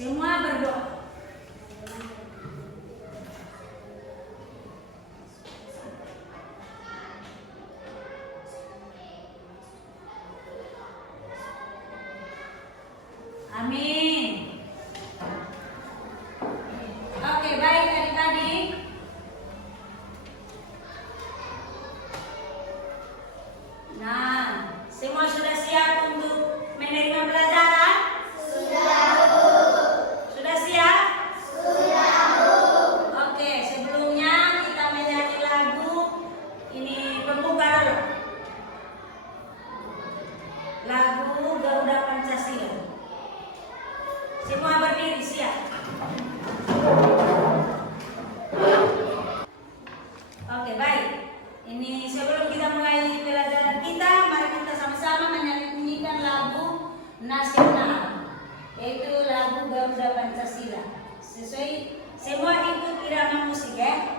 Semua berdoa. Amin. Oke, baik adik-adik. Nah, semua sudah siap untuk menerima pelajaran? Sudah siap? Oke, sebelumnya kita menyanyi lagu ini pembuka dulu. Lagu Garuda Pancasila. Semua berdiri siap. Oke, baik. Ini sebelum kita mulai pelajaran kita, mari kita sama-sama menyanyikan lagu nasional, yaitu lagu Garuda Pancasila. Sesuai, semua ikut irama musik ya.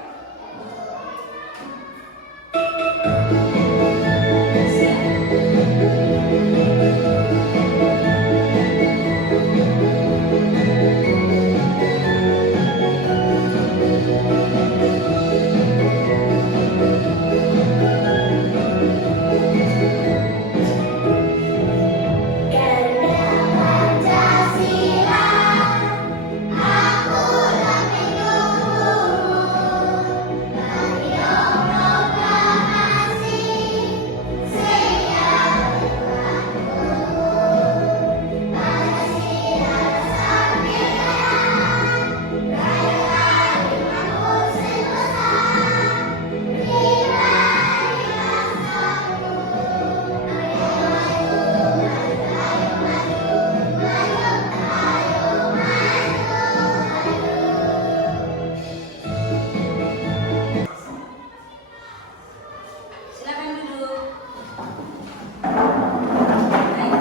Silakan duduk. Baik.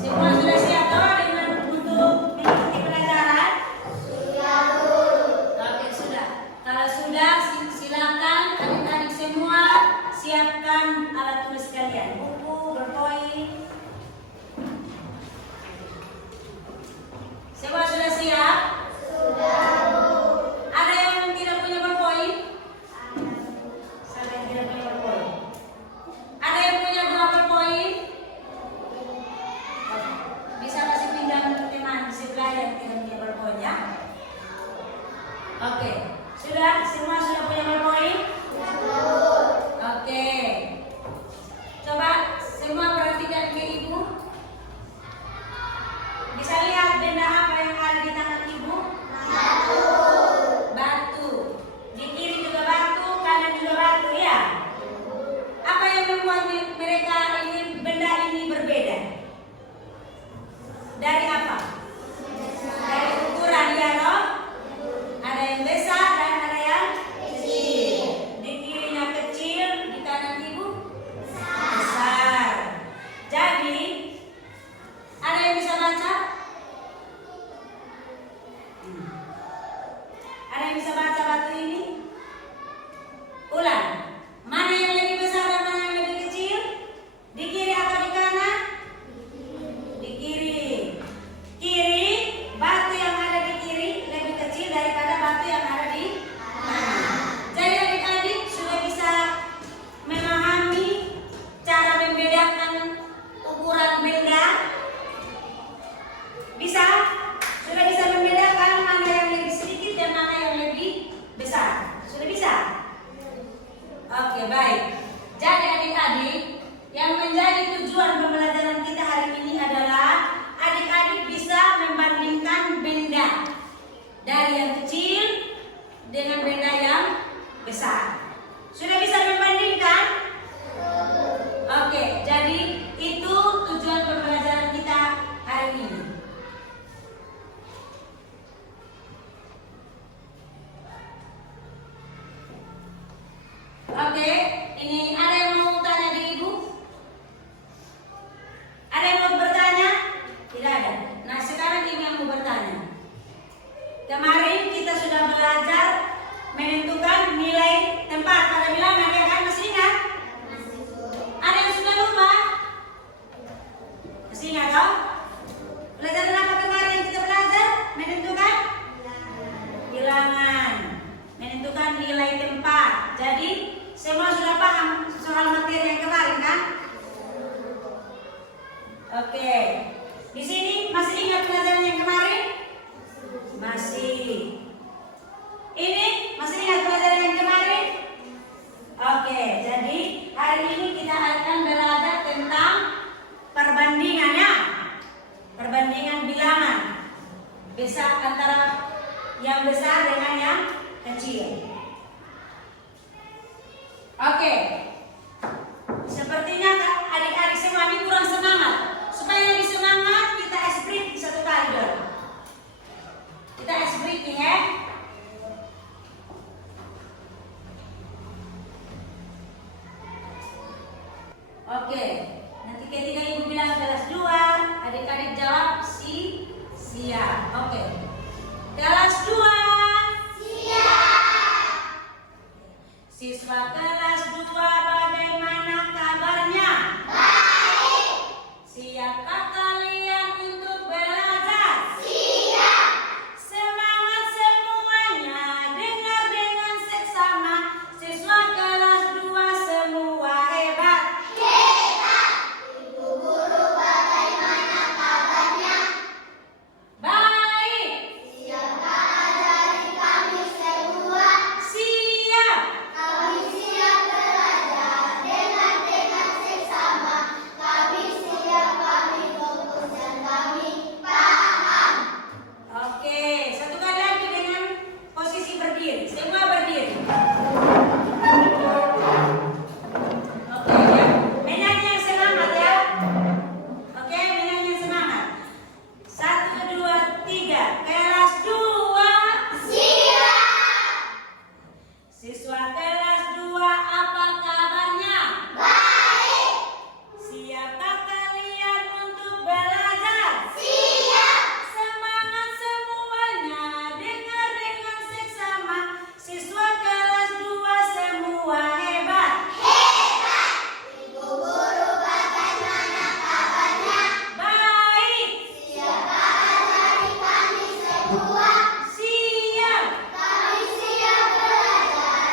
Semua sudah siap toh dengan untuk mengikuti pelajaran? Oke, sudah. Kalau sudah, silakan adik-adik semua siapkan alat tulis kalian, buku, berpoin. Semua sudah siap? Ada yang tidak punya berpoin? Siapa yang tidak punya berpoin? Ada yang punya dua berpoin? Bisa kasih pinjam teman sebelah yang tidak punya berpoin ya? Oke, sudah? Semua sudah punya berpoin? Oke. Coba semua perhatikan ke ibu. Bisa lihat benda apa yang ada di tangan ibu? Batu. Di kiri juga batu, kanan juga batu ya. Apa yang membuat mereka ini benda ini berbeda? Dari apa? Dari ukuran ya loh. Ada yang besar, Oke. Di sini masih ingat pelajaran yang kemarin? Masih. Ini masih ingat pelajaran yang kemarin? Oke, jadi hari ini kita akan belajar tentang perbandingannya. Perbandingan bilangan. Besar antara yang besar dengan yang kecil. Oke. Sepertinya adik-adik semua ini kurang semangat. Supaya lebih semangat, kita ice breaking satu kali dulu. Kita ice breaking ya. Oke. Nanti ketika ibu bilang kelas 2, adik-adik jawab siap. Oke. Kelas 2. Siswa kelas 2 bagaimana kabarnya? Baik. Siapkah kalian untuk belajar? Siap. Semangat semuanya, dengar dengan seksama. Siswa kelas 2 semua hebat. Hebat. Ibu guru bagaimana kabarnya? Baik. Siapkah ajari kami semua? Siap. Kami siap belajar dengan seksama. Kami siap, kami fokus dan kami paham. Oke, satu kali lagi dengan posisi berdiri. Semua berdiri. Oke ya, menyanyi yang semangat ya. Oke, menyanyi yang semangat. 1, 2, 3. Kelas 2. Siap. Siswa kelas 2 apa kabarnya? Baik. Siapkah kalian untuk belajar? Siap. Semangat semuanya, dengar dengan seksama. Siswa kelas 2 semua hebat. Hebat. Ibu guru bagaimana kabarnya? Baik. Siapkah ajari kami semua? Siap. Kami siap belajar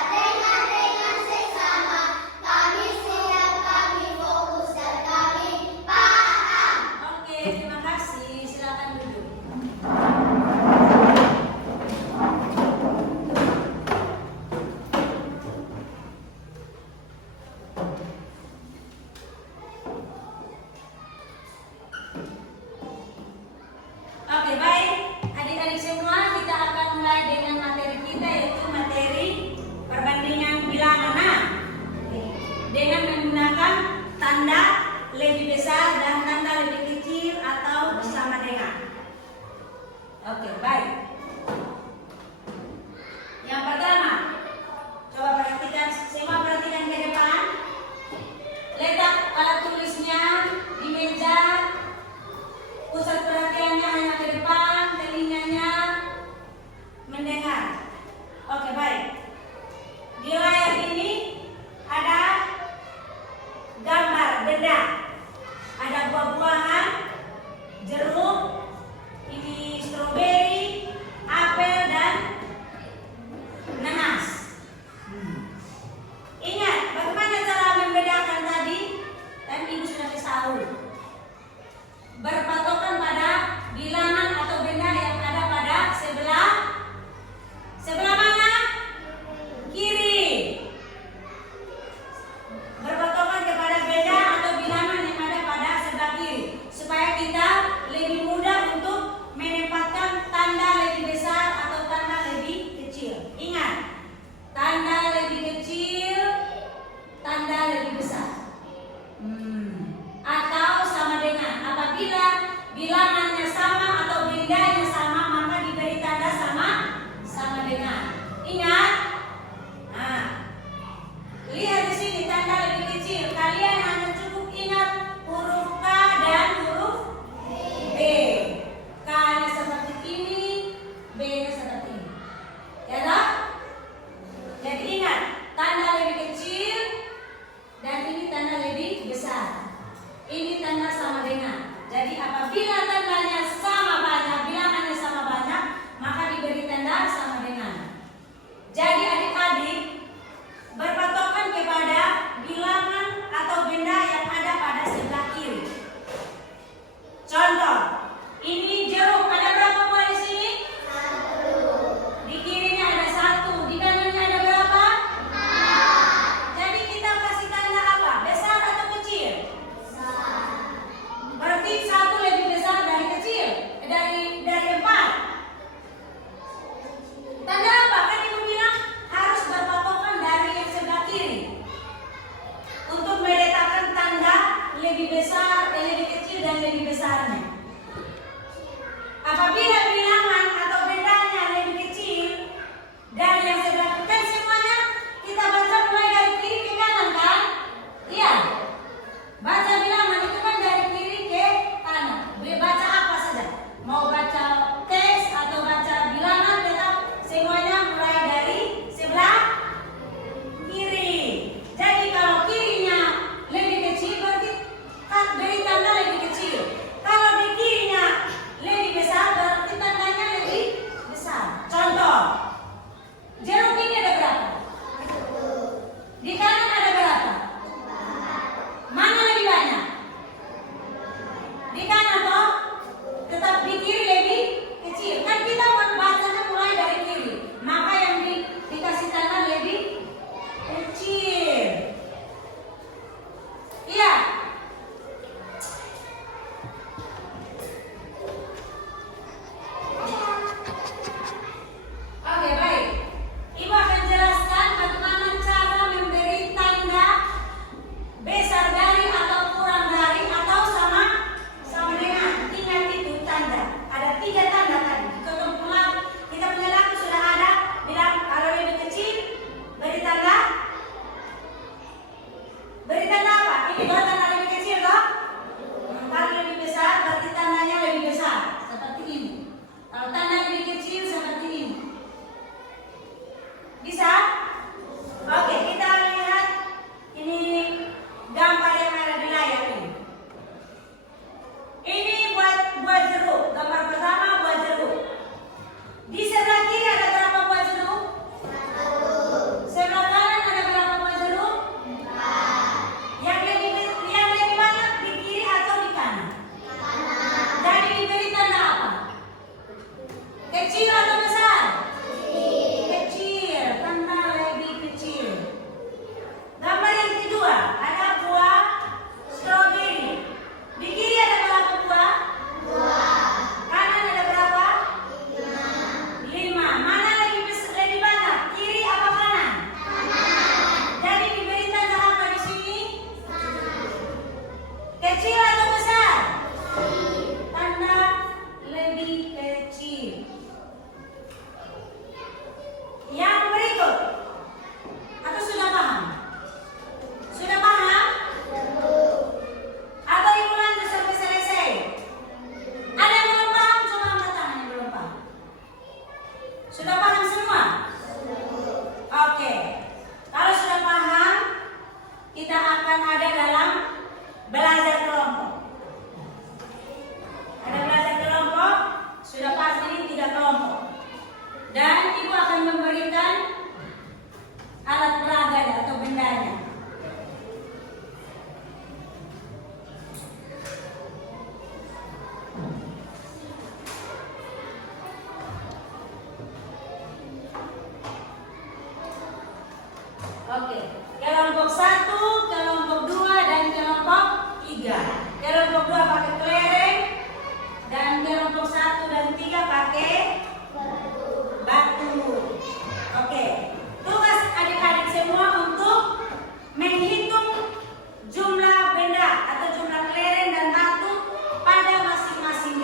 dengan seksama. Kami siap, kami fokus dan kami paham. Oke, terima kasih. Silakan duduk. Oke, baik. Adik-adik semua, kita akan mulai dengan materi kita, yaitu materi perbandingan bilangan. Nah, dengan menggunakan tanda lebih besar dan tanda lebih kecil atau bersama dengan. Oke, baik. Yang pertama, coba perhatikan, semua perhatikan ke depan. Letak alat tulisnya di meja. Pusat perhatiannya hanya ke depan, telinganya mendengar. Oke, baik. Di layar ini ada gambar benda. Ada buah-buahan, jeruk, ini stroberi, apel dan nanas. Ingat bagaimana cara membedakan tadi? Dan ibu sudah kasih tahu. Berpatokan pada bilangan atau benda yang ada pada sebelah mana? Kiri. Berpatokan kepada benda atau bilangan yang ada pada sebelah kiri, supaya kita lebih mudah untuk menempatkan tanda lebih besar atau tanda lebih kecil. Ingat, tanda lebih kecil, tanda lebih besar. Atau sama dengan, apabila bilangannya sama atau bendanya sama, maka diberi tanda sama dengan. Ingat. Nah, lihat di sini tanda lebih kecil. Kalian hanya cukup ingat huruf K dan huruf B. K-nya seperti ini, B-nya seperti ini. Ya toh? Jadi ingat, tanda lebih kecil dan ini tanda lebih besar. Ini tanda sama dengan. Jadi apabila tandanya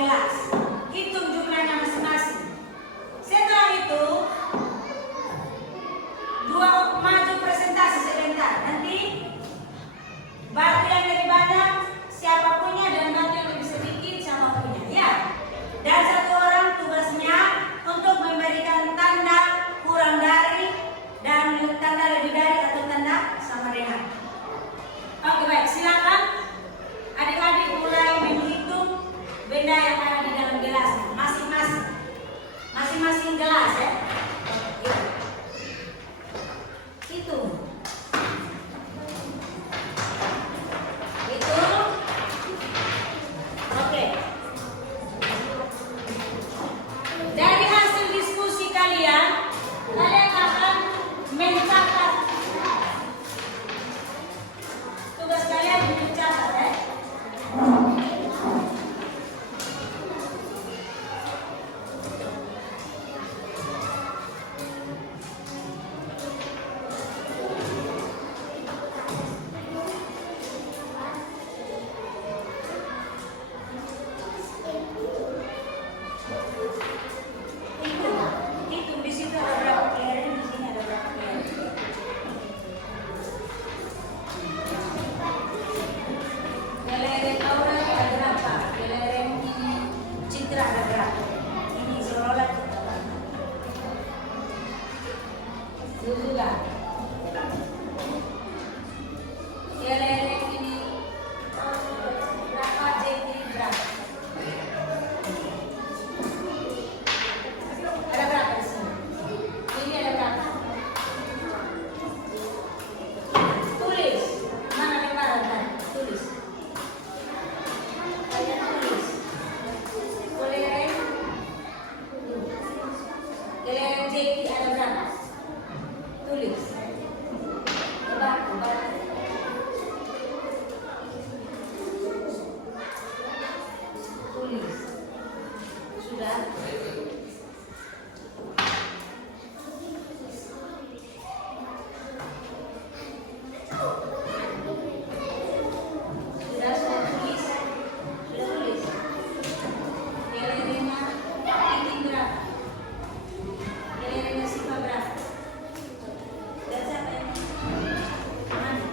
gelas. Hitung jumlahnya masing-masing. Setelah itu, dua maju presentasi sebentar. Nanti batu yang lebih banyak siapa punya dan batu yang lebih sedikit sama punya, ya. Dan satu orang tugasnya untuk memberikan tanda kurang dari dan tanda lebih dari atau tanda sama dengan. Oke, baik, silakan adik-adik mulai menghitung benda yang ada di dalam gelas masing-masing gelas, ya. Hitung. Oke. Dari hasil diskusi kalian akan mencatat. Tugas kalian mencatat, ya. Hitung di situ ada berapa kelereng, di sini ada berapa kelereng. Kelereng Aura ada berapa? Kelereng ini Citra ada berapa? Ini Zorola Lulula. Kelereng ini berapa? Jadi berapa? Ada berapa di sini? Ini ada berapa? Tulis. Mana lembaran tadi? Tulis. Kalian tulis. Kelereng. Kelereng JT ada berapa? Tulis. Tebak. Tulis. Sudah. Sudah tulis. Kelerengnya ini berapa? Kelerengnya Siva berapa? Dan siapa ini? Mana?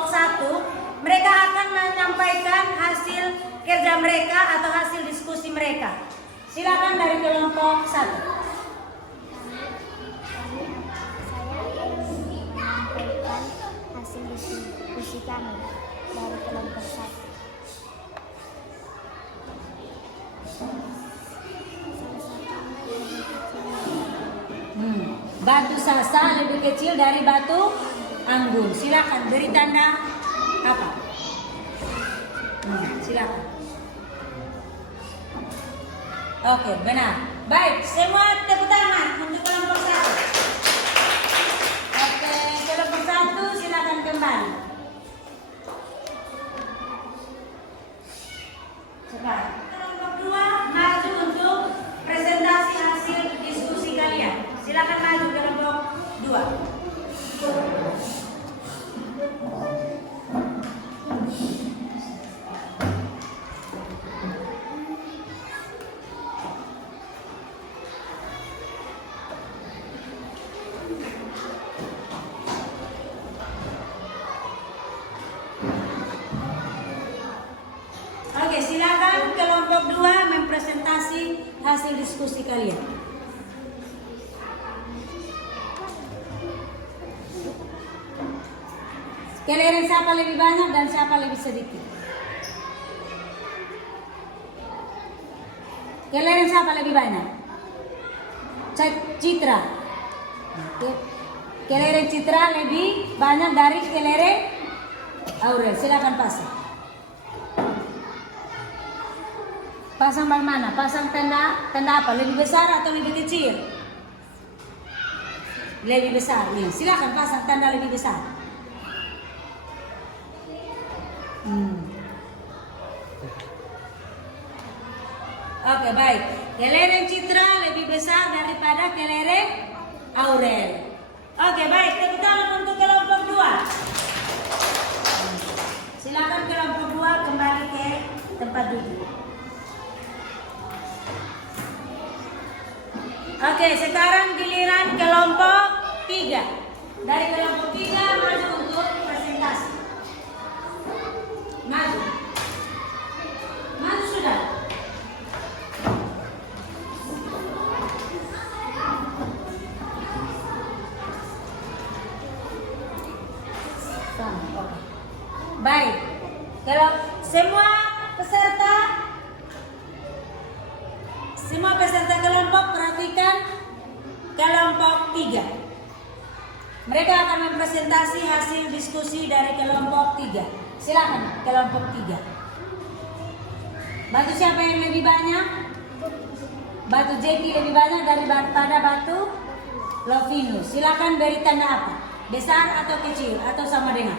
kelompok 1, mereka akan menyampaikan hasil kerja mereka atau hasil diskusi mereka. Silakan dari kelompok 1. Saya ingin menyampaikan hasil diskusi kami dari kelompok 1. Batu sasa lebih kecil dari batu anggun. Silakan beri tanda apa? Silakan. Oke, benar. Baik, semua tepuk tangan untuk kelompok 1. Oke, kelompok 1 silakan kembali. Cepat. Kelompok 2 maju untuk presentasi hasil diskusi kalian. Silakan maju kelompok 2. Oke, silakan kelompok 2 mempresentasi hasil diskusi kalian. Kelereng siapa lebih banyak dan siapa lebih sedikit? Kelereng siapa lebih banyak? Citra. Kelereng Citra lebih banyak dari kelereng Aurel. Silakan pasang. Pasang mana? Pasang tanda apa? Lebih besar atau lebih kecil? Lebih besar. Nih, silakan pasang tanda lebih besar. Oke, baik. Kelereng Citra lebih besar daripada kelereng Aurel. Oke, baik. Tepuk tangan untuk kelompok 2. Silakan kelompok 2 kembali ke tempat duduk. Oke, sekarang giliran kelompok 3. Dari kelompok 3 maju untuk presentasi. Maju. Maju sudah. Baik. Kalau semua peserta kelompok perhatikan kelompok 3. Mereka akan mempresentasi hasil diskusi dari kelompok 3. Silakan kelompok 3. Batu siapa yang lebih banyak? Batu Jeki lebih banyak daripada batu Lovinus. Silakan beri tanda apa? Besar atau kecil atau sama dengan?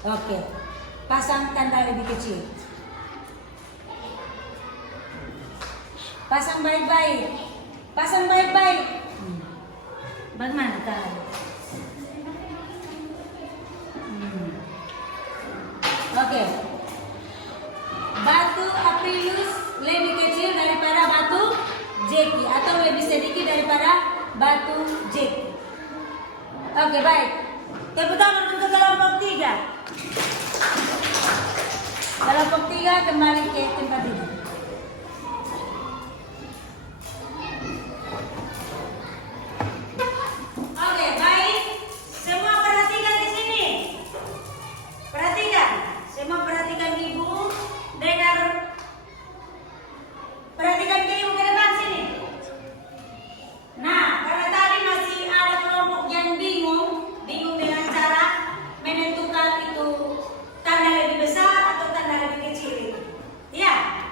Oke. Pasang tanda lebih kecil. Pasang baik-baik. Pasang baik-baik. Bagaimana tanda? Oke. Batu Aprilius lebih kecil daripada batu Jeki atau lebih sedikit daripada batu Jeki. Oke, baik. Tepuk tangan untuk kelompok 3. Kelompok 3 kembali ke tempat duduk. Oke, baik. Semua perhatikan di sini. Perhatikan. Semua perhatikan Ibu. Dengar. Perhatikan ke Ibu ke depan sini. Nah, karena tadi masih ada kelompok yang bingung dengan cara menentukan itu tanda lebih besar atau tanda lebih kecil. Ya,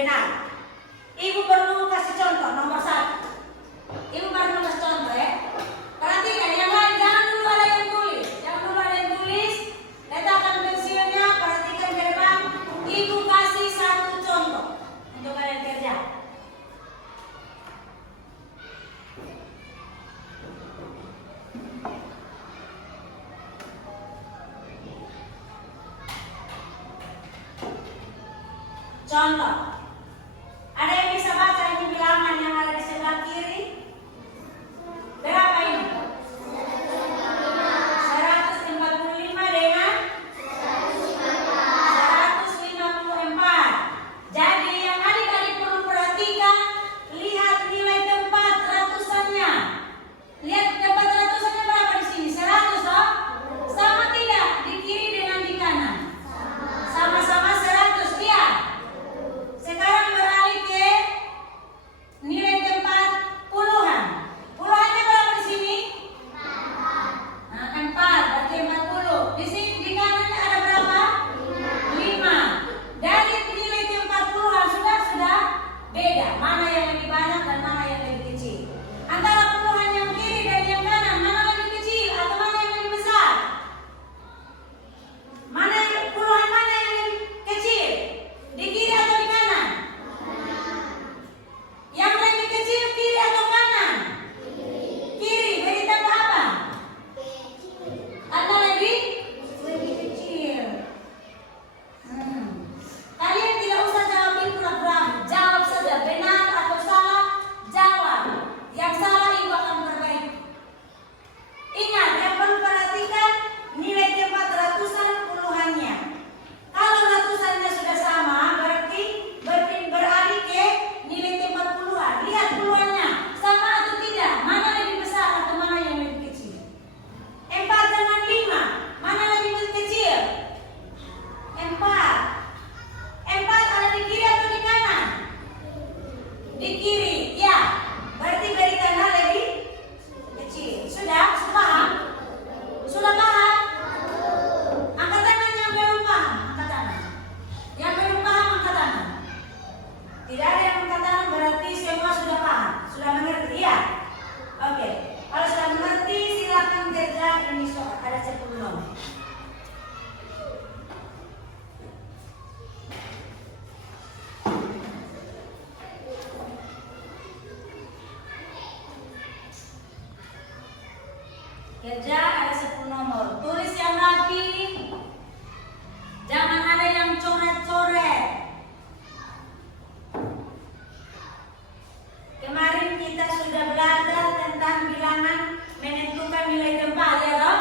benar. Ibu perlu kasih contoh nomor 1. Ibu perlu kasih contoh ya. Perhatikan yang lain, jangan dulu ada yang tulis. Jangan dulu ada yang tulis. Letakkan pensilnya, perhatikan ke depan. Ibu kasih 1 contoh untuk kalian kerja. Contoh. Ada yang bisa baca ini bilangan yang ada di sebelah kiri? Berapa ini? 145 dengan 154. Jadi yang adik-adik perlu perhatikan, lihat nilai tempat ratusannya. Lihat tempat ratusannya berapa di sini? 100 toh? Sama tidak di kiri dengan di kanan? Sama-sama 100, iya. Sekarang beralih ke nilai tempat puluhan. Puluhannya berapa di sini? 4, berarti 40. Di sini di kanannya ada berapa? 5. Dari nilai tempat puluhan sudah beda. Mana yang lebih banyak dan mana yang lebih kecil. Antara puluhan yang kiri dan yang kanan, mana lebih kecil atau mana yang lebih besar? Puluhan mana yang lebih kecil? Di kiri atau di kanan? Yang lebih kecil kiri atau kanan? Kiri. Beri tanda apa? Tanda lebih kecil. Kalian tidak usah jawabin pura-pura. Jawab saja, benar atau salah, jawab. Yang salah ibu akan perbaiki. Ingat, yang perlu perhatikan nilai tempat ratusan puluhannya. Kalau ratusannya sudah sama, berarti beralih ke nilai tempat puluhan. Lihat puluhannya, sama atau tidak? Mana lebih besar atau mana yang lebih kecil? 4 dengan 5, mana lebih kecil? 4. 4 ada di kiri atau di kanan? Di kiri, ya. Berarti beri tanda lebih kecil. Sudah paham? Sudah paham? Angkat tangan yang belum paham, angkat tangan. Yang belum paham, angkat tangan. Tidak ada yang angkat tangan, berarti semua sudah paham, sudah mengerti, ya? Oke. Kalau sudah mengerti, silakan kerja ini soal. Ada 10 nomor. Kerja ada 10 nomor. Tulis yang rapi. Jangan ada yang coret-coret. Kemarin kita sudah belajar tentang bilangan menentukan nilai tempat, ya toh?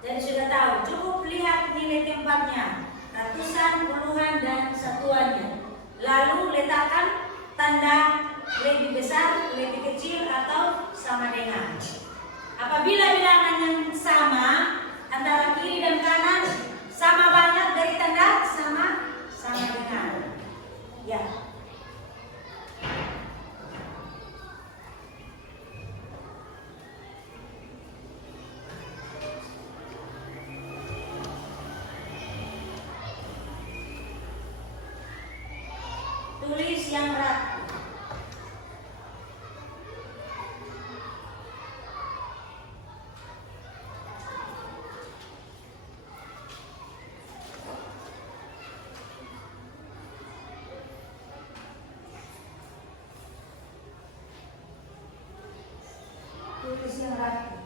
Jadi sudah tahu. Cukup lihat nilai tempatnya. Ratusan, puluhan, dan satuannya. Lalu letakkan tanda lebih besar, lebih kecil, atau sama dengan. Apabila bilangan yang sama antara kiri dan kanan sama banget, dari tanda sama dengan. Ya. Tulis yang rapi. Tulis yang rapi.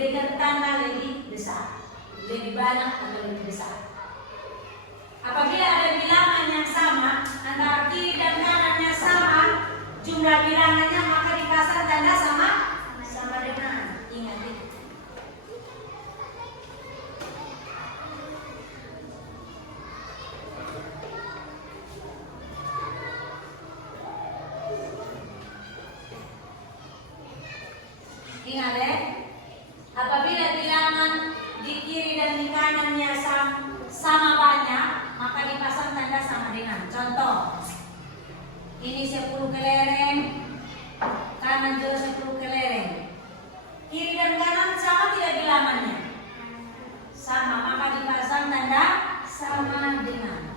diberikan tanda lebih besar, lebih banyak atau lebih besar. Apabila ada bilangan yang sama antara kiri dan kanannya sama jumlah bilangannya, maka dipasang tanda sama dengan. Ingat itu. Ingat ya, apabila bilangan di kiri dan di kanannya sama banyak, maka dipasang tanda sama dengan. Contoh, ini 10 kelereng, kanan juga 10 kelereng. Kiri dan kanan sama tidak bilangannya? Sama, maka dipasang tanda sama dengan.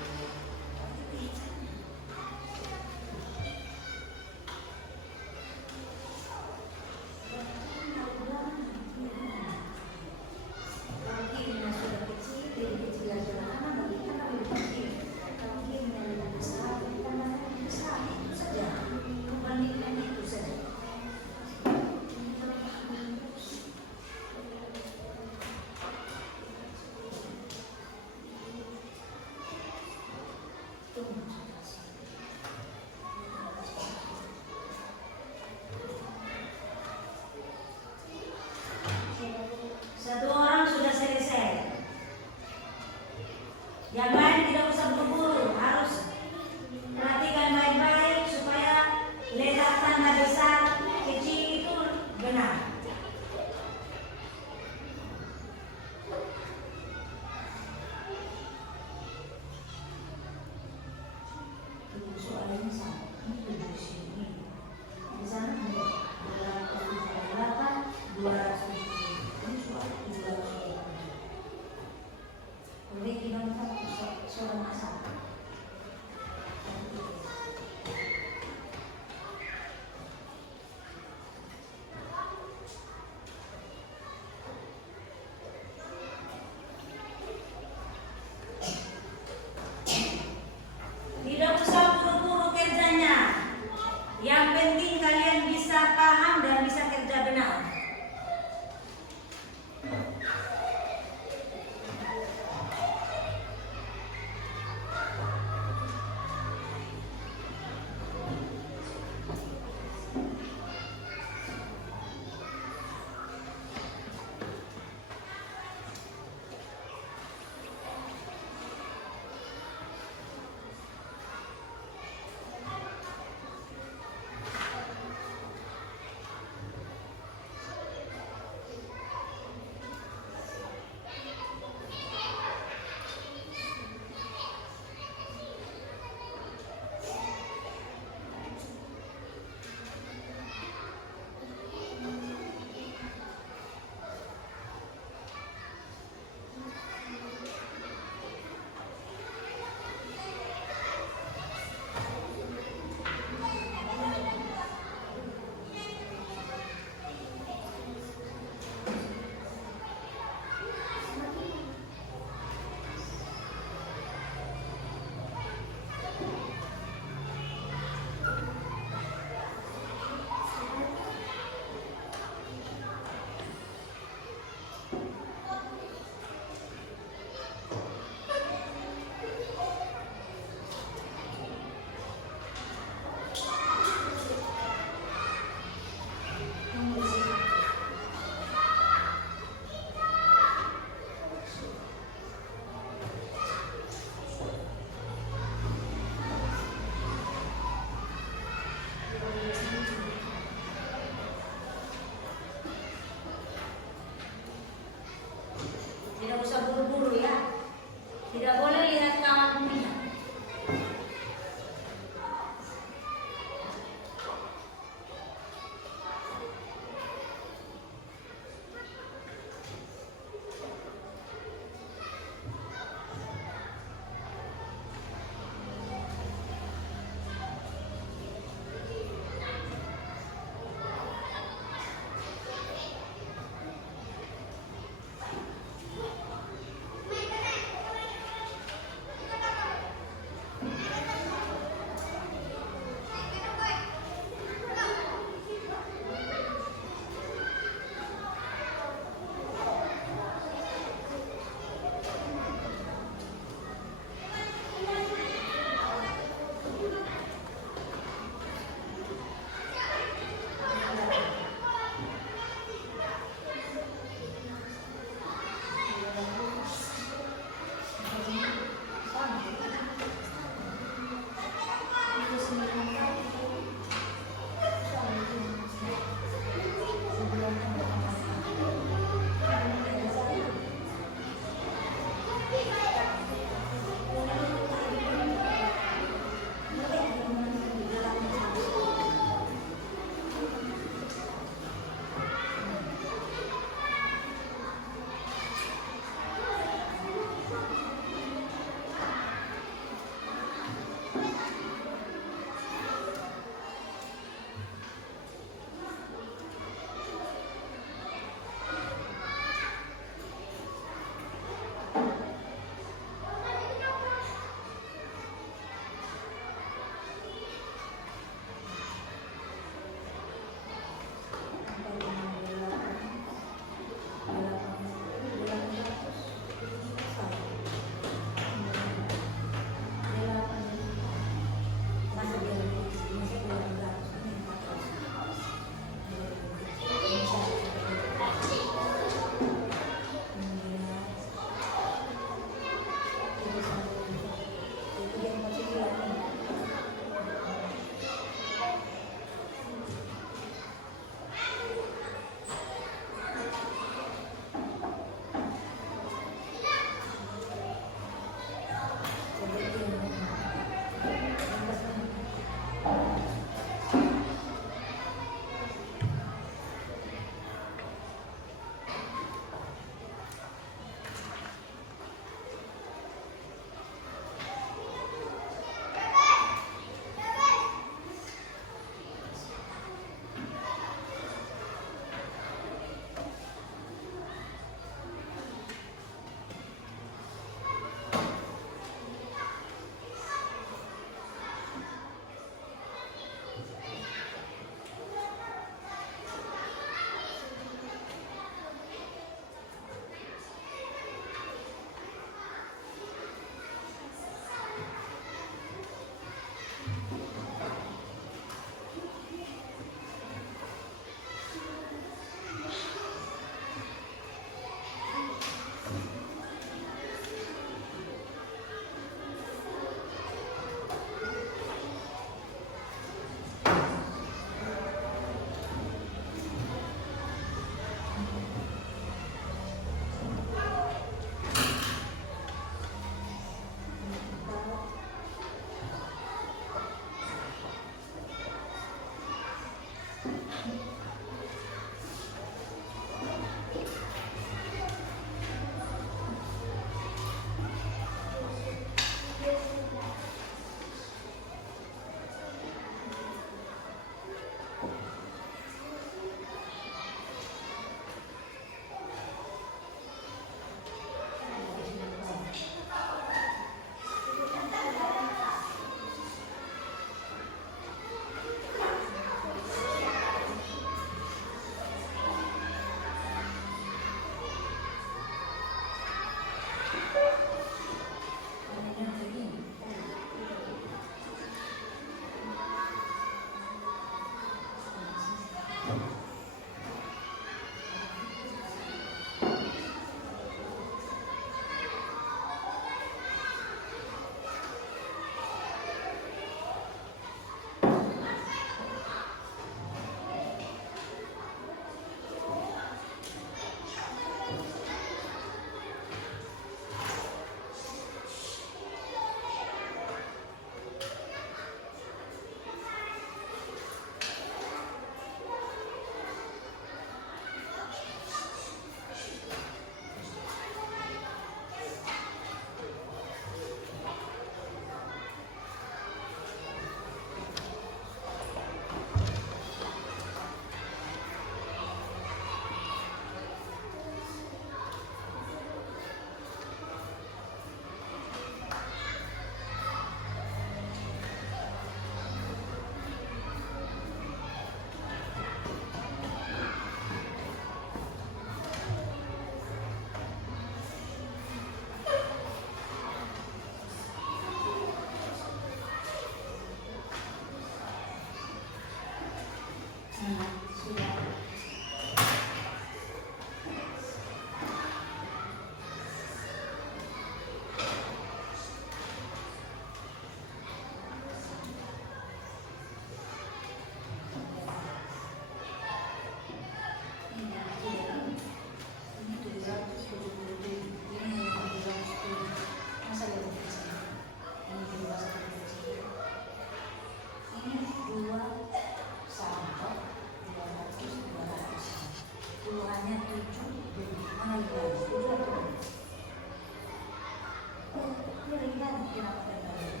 kenapa tenda dua?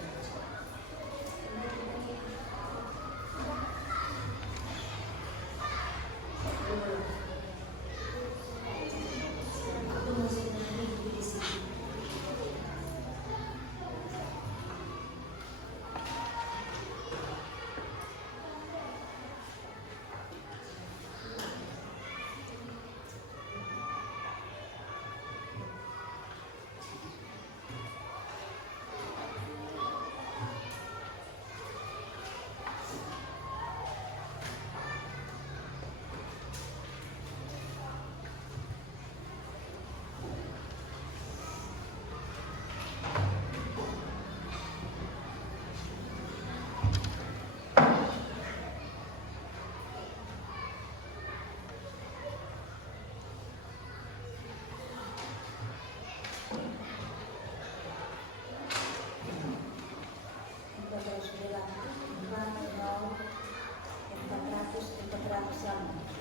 Itu musiknya di sini.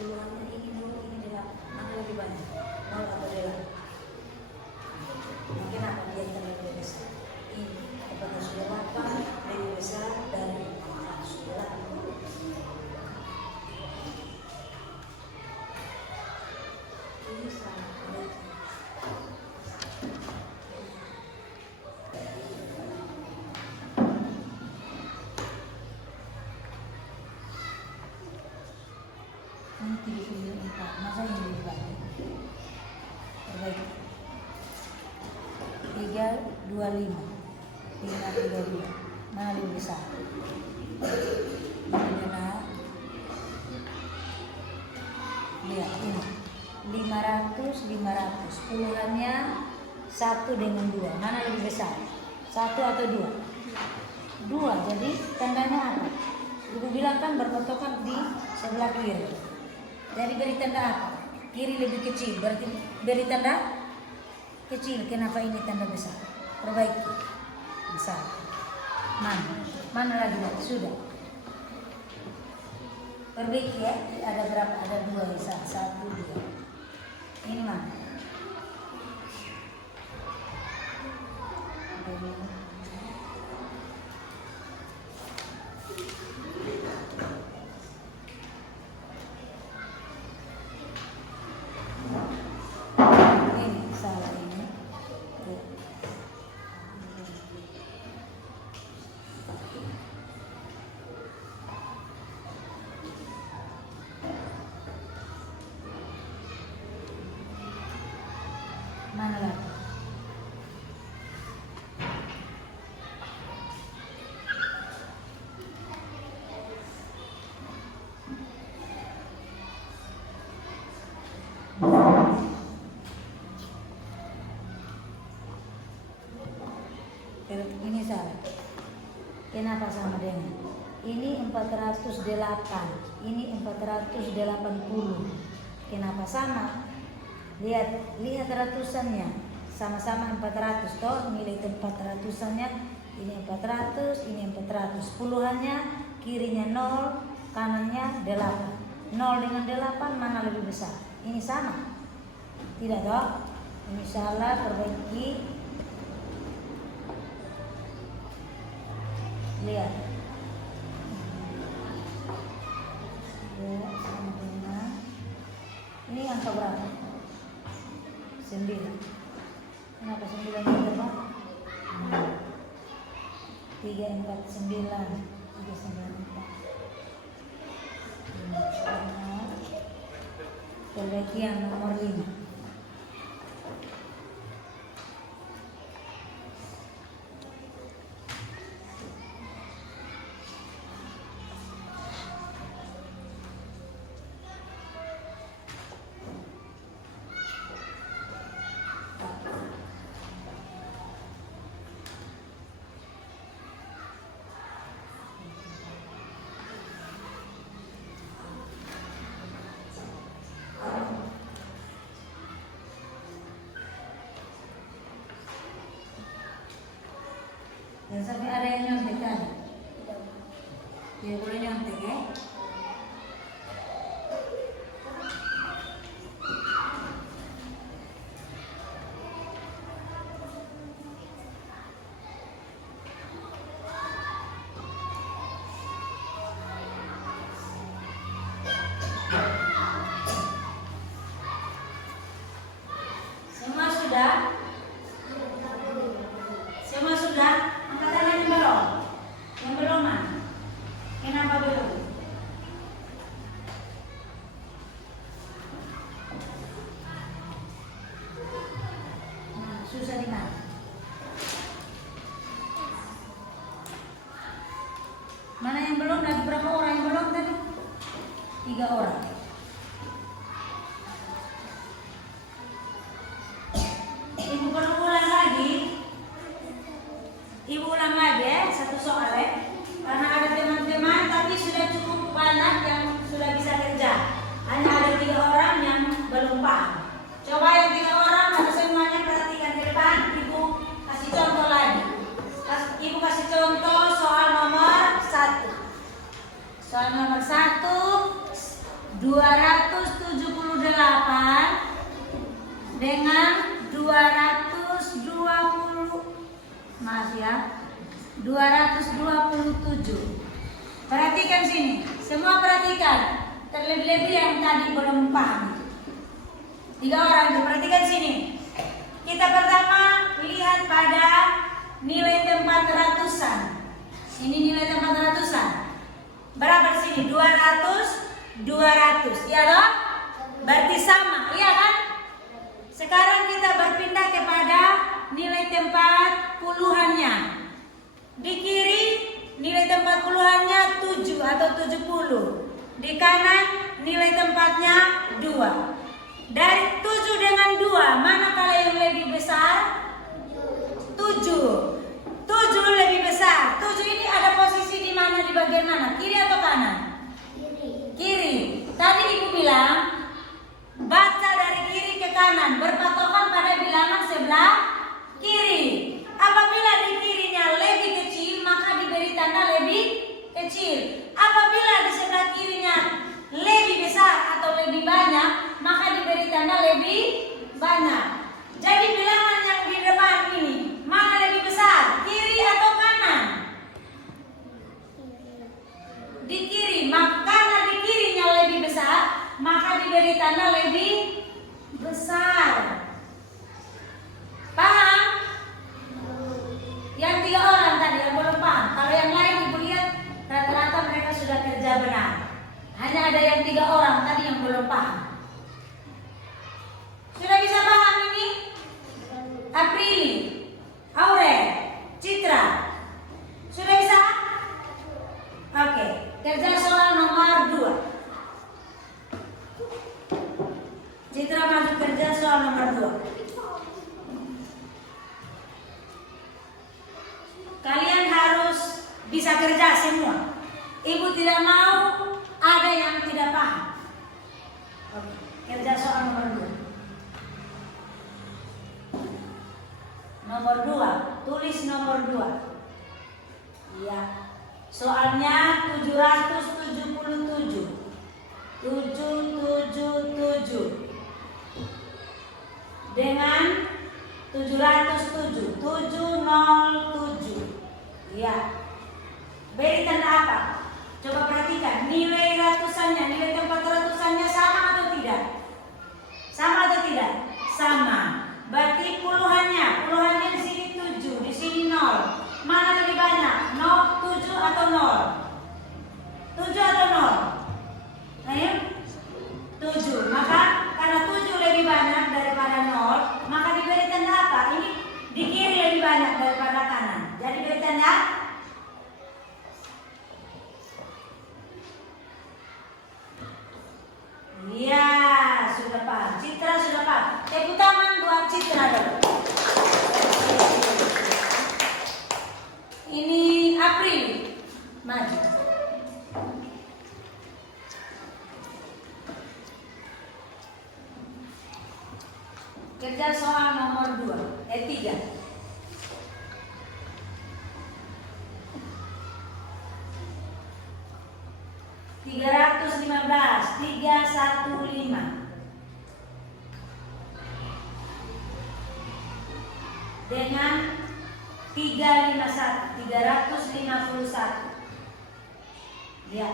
Puluhannya ini dulu, ini dia mana lebih banyak, nol atau delapan. Mungkin akan dia terlalu besar. Ini kepada sudah 8 lebih besar dari sudah 8. Ini sangat baik. Ini 34, masa yang lebih banyak? Perbaiki. 325, 532, mana lebih besar? Ini adalah, lihat ini, 500, 500, puluhannya 1 dengan 2, mana lebih besar? 1 atau 2? 2, jadi tandanya apa? Ibu bilang kan berpatokan di sebelah kiri. Jadi beri tanda apa? Kiri lebih kecil, berarti beri tanda kecil. Kenapa ini tanda besar? Perbaiki. Besar. Mana lagi? Sudah. Perbaiki ya. Ada berapa? Ada 2 ya. 1, 2. Ini mana? Mana lagi? Ini salah. Kenapa sama dengan? Ini 408, ini 480. Kenapa sama? Lihat ratusannya, sama-sama 400 toh, nilai 400-annya ini 400, ini 400. Puluhannya kirinya 0, kanannya 8. 0 dengan 8 mana lebih besar? Ini sama. Tidak toh? Ini salah, perbaiki. Lihat. Ya, sama dengan. Ini angka berapa? 9. Kenapa 9 meter Pak? 349. 394. Perbaiki yang nomor 5. Dan sampai ada yang nyontek kan? Dia boleh nyontek ya? sudah? Semua sudah? Angkat tangan yang belum? Yang belum mana? Kenapa belum? Nah, susah di mana? Mana yang belum? Lagi berapa orang yang belum tadi? 3 orang. Ibu perlu ulang lagi. Ibu ulang lagi ya, satu soal ya. Karena ada teman-teman tapi sudah cukup banyak yang sudah bisa kerja. Hanya ada 3 orang yang belum paham. Coba yang 3 orang harus semuanya perhatikan ke depan. Ibu kasih contoh lagi. Ibu kasih contoh soal nomor 1. Soal nomor 1, 278 dengan 227. Perhatikan sini, semua perhatikan. Terlebih-lebih yang tadi belum paham. 3 orang itu perhatikan sini. Kita pertama lihat pada nilai tempat ratusan. Ini nilai tempat ratusan. Berapa di sini? 200. Iya loh? Berarti sama, iya kan? Sekarang kita berpindah kepada nilai tempat puluhannya. Di kiri nilai tempat puluhannya 7 atau 70. Di kanan nilai tempatnya 2. Dari 7 dengan 2, manakala yang lebih besar? 7. 7 lebih besar. 7 ini ada posisi di mana, di bagian mana? Kiri atau kanan? Kiri. Tadi ibu bilang baca dari kiri ke kanan, berpatokan pada bilangan sebelah kiri. Apabila di kirinya lebih kecil, maka diberi tanda lebih kecil. Apabila di sebelah kirinya lebih besar atau lebih banyak, maka diberi tanda lebih banyak. Jadi bilangan yang di depan ini, mana lebih besar? Kiri atau kanan? Di kiri. Karena di kirinya lebih besar, maka diberi tanda lebih besar. Paham? Yang 3 orang tadi yang belum paham. Kalau yang lain ibu lihat rata-rata mereka sudah kerja benar. Hanya ada yang 3 orang tadi yang belum paham. Sudah bisa paham ini? Aprili, Aurel, Citra. Sudah bisa? Oke, kerja soal nomor 2. Citra maju kerja soal nomor 2. Kalian harus bisa kerja semua. Ibu tidak mau ada yang tidak paham. Oke, kerja soal nomor 2. Nomor 2, tulis nomor 2. Iya. Soalnya 777. 777 dengan 707. 707. Iya. Beri tanda apa? Coba perhatikan nilai ratusannya, nilai tempat ratusannya sama atau tidak? Sama atau tidak? Sama. Berarti puluhannya di sini 7, di sini 0. Mana lebih banyak? 7 atau 0? 7 atau 0? Ayo. 7. Maka karena 7 lebih banyak daripada 0, maka diberi tanda apa? Ini di kiri lebih banyak daripada kanan. Jadi beri tanda. Iya, sudah paham. Citra sudah paham. Tepuk tangan buat Citra dulu. Ini April. Maju. Kerja soal nomor 3. 315 dengan 351. Ya.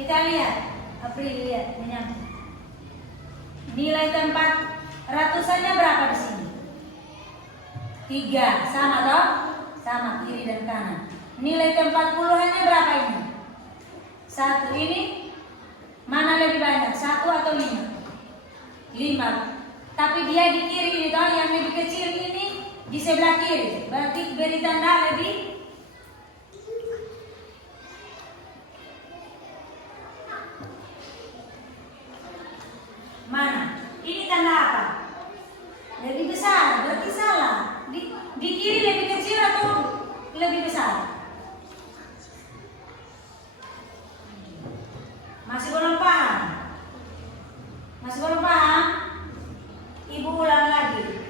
Kita lihat, April lihat menyambung. Nilai tempat ratusannya berapa di sini? 3, sama toh? Sama kiri dan kanan. Nilai tempat puluhannya berapa ini? 1. Ini mana lebih banyak? 1 atau 5? 5. Tapi dia di kiri ini toh, yang lebih kecil ini di sebelah kiri. Berarti beri tanda lebih. Mana? Ini tanda apa? Lebih besar, berarti salah. Di kiri lebih kecil atau lebih besar? Masih belum paham? Masih belum paham? Ibu ulang lagi.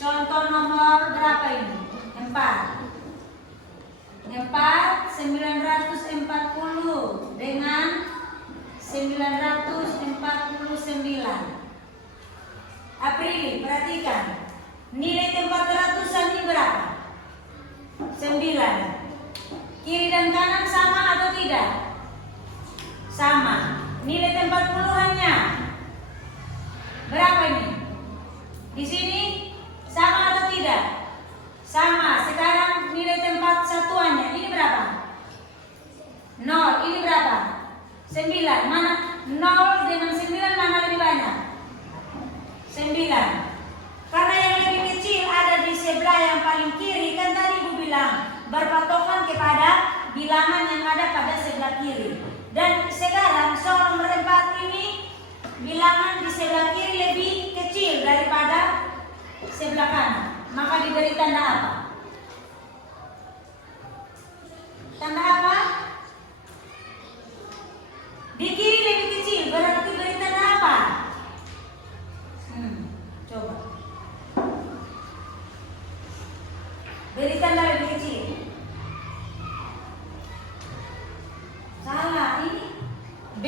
Contoh nomor berapa ini? 4. 940 dengan 949. April, perhatikan. Nilai tempat ratusan ini berapa? 9. Kiri dan kanan sama atau tidak? Sama. Nilai tempat puluhannya berapa ini? Di sini sama atau tidak? Sama. Sekarang nilai tempat satuannya ini berapa? 0. Ini berapa? 9. Mana 0 dengan 9 mana lebih banyak? 9. Karena yang lebih kecil ada di sebelah yang paling kiri, kan tadi Ibu bilang berpatokan kepada bilangan yang ada pada sebelah kiri. Dan sekarang soal nomor 4 ini bilangan di sebelah kiri lebih kecil daripada sebelah kanan. Maka diberi tanda apa? Tanda apa? Di kiri lebih kecil, berarti beri tanda apa? Coba. Beri tanda lebih kecil. Salah, ini B.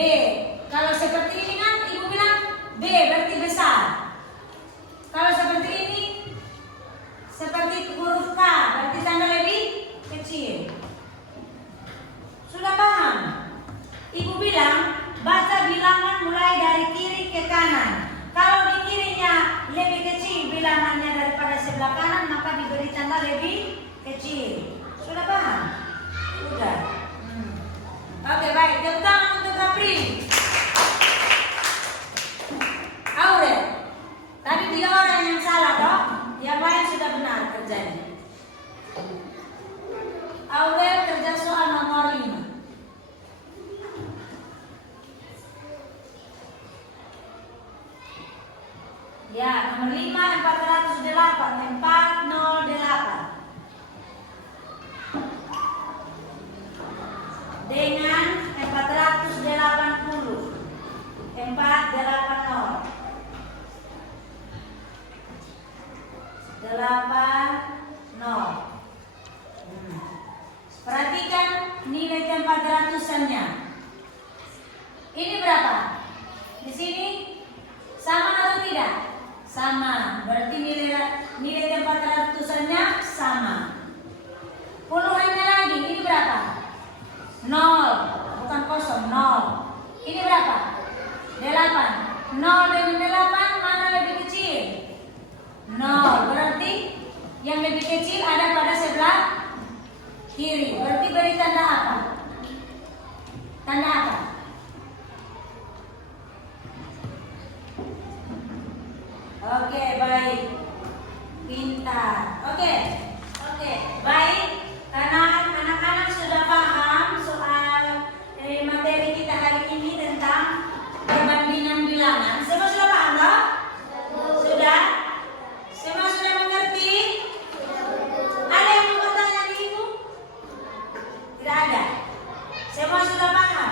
Kalau seperti ini kan Ibu bilang B berarti besar. Kalau seperti ini, seperti huruf K, berarti tanda lebih kecil. Sudah paham? Ibu bilang baca bilangan mulai dari kiri ke kanan. Kalau di kirinya lebih kecil bilangannya daripada sebelah kanan, maka diberi tanda lebih kecil. Sudah paham? Sudah. Oke, baik. Tepuk tangan untuk April. Aurel. Tadi 3 orang yang salah toh? Yang lain sudah benar kerjanya. Aurel kerja soal nomor 5. Ya, nomor 5 408 408 dengan 480 480 80. Perhatikan nilai tempat ratusannya. Ini berapa? Di sini sama atau tidak? Sama. Berarti nilai tempat ratusannya sama. Puluhannya lagi. Ini berapa? 0. Bukan kosong. 0. Ini berapa? 8. 0 dengan 8 mana lebih kecil? 0. Berarti yang lebih kecil ada pada sebelah kiri. Berarti beri tanda apa? Tanda apa? Oke, baik. Pintar. Oke, baik. Karena anak-anak sudah paham soal materi kita hari ini tentang perbandingan bilangan. Semua sudah paham loh? Sudah? Semua sudah mengerti? Ada yang mau bertanya di Ibu? Tidak ada. Semua sudah paham?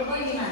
Berpoy gimana?